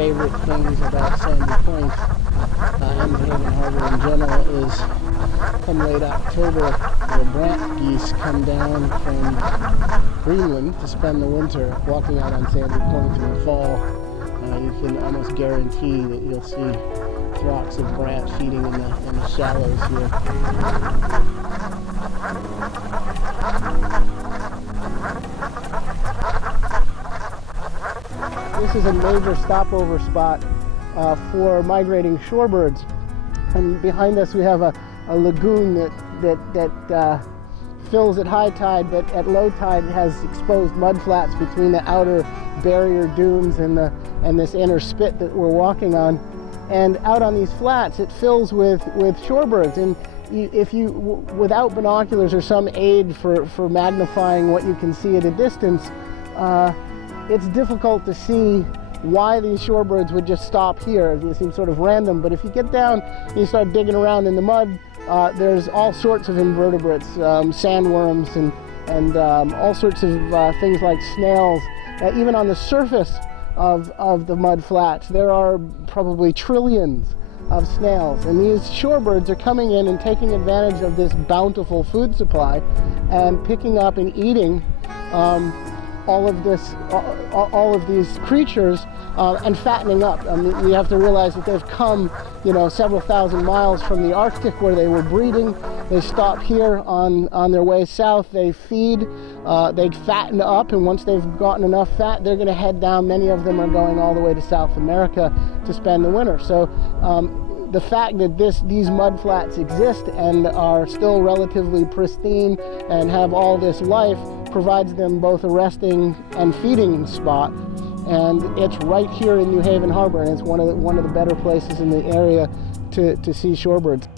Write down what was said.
favorite things about Sandy Point and New Haven Harbor in general is come late October, the brant geese come down from Greenland to spend the winter walking out on Sandy Point in the fall. You can almost guarantee that you'll see flocks of brant feeding in the shallows here. This is a major stopover spot for migrating shorebirds, and behind us we have a lagoon that fills at high tide, but at low tide has exposed mudflats between the outer barrier dunes and this inner spit that we're walking on. And out on these flats it fills with shorebirds, and if you, without binoculars or some aid for magnifying what you can see at a distance, it's difficult to see why these shorebirds would just stop here. It seems sort of random, but if you get down and you start digging around in the mud, there's all sorts of invertebrates, sandworms and all sorts of things like snails. Even on the surface of the mud flats, there are probably trillions of snails, and these shorebirds are coming in and taking advantage of this bountiful food supply and picking up and eating all of these creatures and fattening up. I mean, you have to realize that they've come, several thousand miles from the Arctic where they were breeding. They stop here on their way south. They feed, they fatten up, and once they've gotten enough fat, they're going to head down. Many of them are going all the way to South America to spend the winter. So the fact that these mudflats exist and are still relatively pristine and have all this life provides them both a resting and feeding spot. And it's right here in New Haven Harbor, and it's one of the better places in the area to see shorebirds.